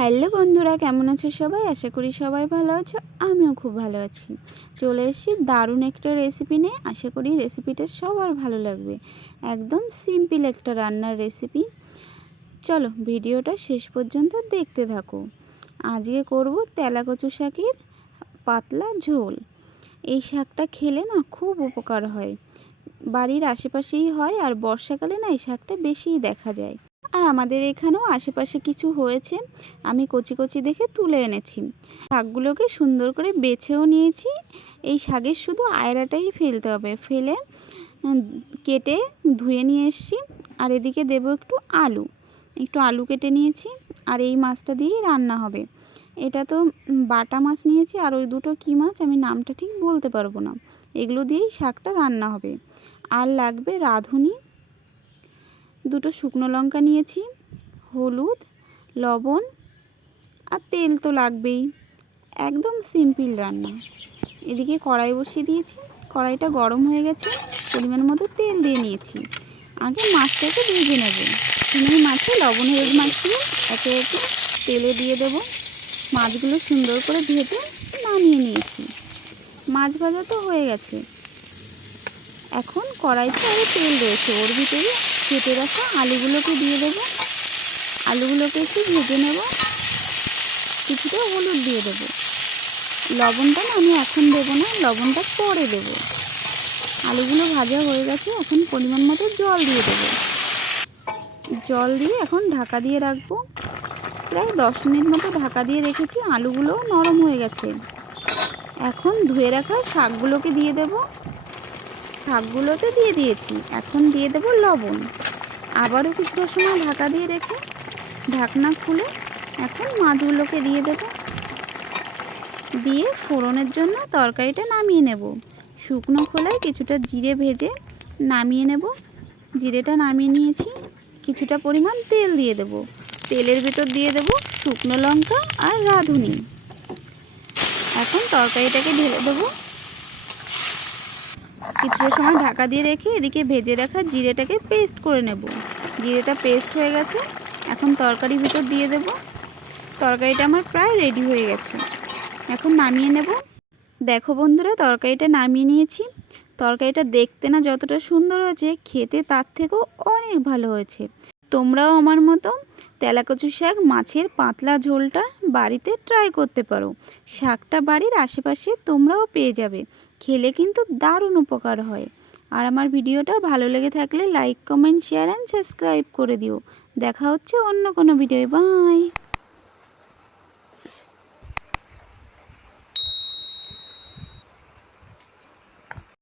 Hello বন্ধুরা, কেমন আছো সবাই? আশা করি সবাই ভালো আছো। আমিও খুব ভালো আছি। চলে এসেছি দারুণ একটা রেসিপি নিয়ে। আশা করি রেসিপিটা সবার ভালো লাগবে। একদম সিম্পল একটা রান্নার রেসিপি। চলো ভিডিওটা শেষ পর্যন্ত দেখতে থাকো। আজকে করব তেলাকচু শাকের পাতলা ঝোল। এই শাকটা খেলে না খুব উপকার হয়। বাড়ির আশেপাশেই হয়, আর বর্ষাকালে না এই শাকটা বেশিই দেখা যায়। আর আমাদের এখানেও আশেপাশে কিছু হয়েছে, আমি কচি কচি দেখে তুলে এনেছি। শাকগুলোকে সুন্দর করে বেছেও নিয়েছি। এই শাকের শুধু আয়ড়াটাই ফেলতে হবে, ফেলে কেটে ধুয়ে নিয়ে এসেছি। আর এদিকে দেব একটু আলু কেটে নিয়েছি। আর এই মাছটা দিয়েই রান্না হবে। এটা তো বাটা মাছ নিয়েছি, আর ওই দুটো কী মাছ আমি নামটা ঠিক বলতে পারবো না। এগুলো দিয়েই শাকটা রান্না হবে। আর লাগবে রাঁধুনি, দুটো শুকনো লঙ্কা নিয়েছি, হলুদ, লবণ, আর তেল তো লাগবেই। একদম সিম্পল রান্না। এদিকে কড়াই বসিয়ে দিয়েছি। কড়াইটা গরম হয়ে গেছে। পরিমাণ মতো তেল দিয়ে নিয়েছি। আগে মাছটাকে ভেজে নেব। এই মাছে লবণ হলুদ মাখিয়ে একে একে তেলে দিয়ে দেব। মাছগুলো সুন্দর করে ভেজে নামিয়ে নিয়েছি। মাছ ভাজা তো হয়ে গেছে। এখন কড়াইতে আরও তেল রয়েছে, ওর ভিতরে কেটে রাখা আলুগুলোকে দিয়ে দেবো। আলুগুলোকে একটু ভেজে নেব। কিছুটা হলুদ দিয়ে দেবো। লবণটা না আমি এখন দেবো না, লবণটা পরে দেবো। আলুগুলো ভাজা হয়ে গেছে। এখন পরিমাণ মতো জল দিয়ে দেবো। জল দিয়ে এখন ঢাকা দিয়ে রাখবো। প্রায় 10 মিনিট মতো ঢাকা দিয়ে রেখেছি। আলুগুলো নরম হয়ে গেছে। এখন ধুয়ে রাখা শাকগুলোকে দিয়ে দেবো। শাকগুলোতে দিয়ে দিয়েছি। এখন দিয়ে দেবো লবণ। আবারও কিছুটা সময় ঢাকা দিয়ে রেখে ঢাকনা খুলে এখন মাছগুলোকে দিয়ে দেবো। দিয়ে ফোড়নের জন্য তরকারিটা নামিয়ে নেব। শুকনো খোলায় কিছুটা জিরে ভেজে নামিয়ে নেব। জিরেটা নামিয়ে নিয়েছি। কিছুটা পরিমাণ তেল দিয়ে দেব। তেলের ভিতর দিয়ে দেব শুকনো লঙ্কা আর রাঁধুনি। এখন তরকারিটাকে ঢেলে দেবো। কিছুটা সময় ঢাকা দিয়ে রেখে এদিকে ভেজে রাখা জিরেটাকে পেস্ট করে নেব। জিরেটা পেস্ট হয়ে গেছে। এখন তরকারির ভিতর দিয়ে দেব। তরকারিটা আমার প্রায় রেডি হয়ে গেছে। এখন নামিয়ে নেব। দেখো বন্ধুরা, তরকারিটা নামিয়ে নিয়েছি। তরকারিটা দেখতে না যতটা সুন্দর হয়েছে, খেতে তার থেকেও অনেক ভালো হয়েছে। তোমরাও আমার মতো তেলাকচু শাক মাছের পাতলা ঝোলটা বাড়িতে ট্রাই করতে পারো। শাকটা বাড়ির আশেপাশে তোমরাও পেয়ে যাবে। খেলে কিন্তু দারুণ উপকার হয়। আর আমার ভিডিওটা ভালো লেগে থাকলে like, comment, share and subscribe করে দিও। দেখা হচ্ছে অন্য কোনো ভিডিও। বাই।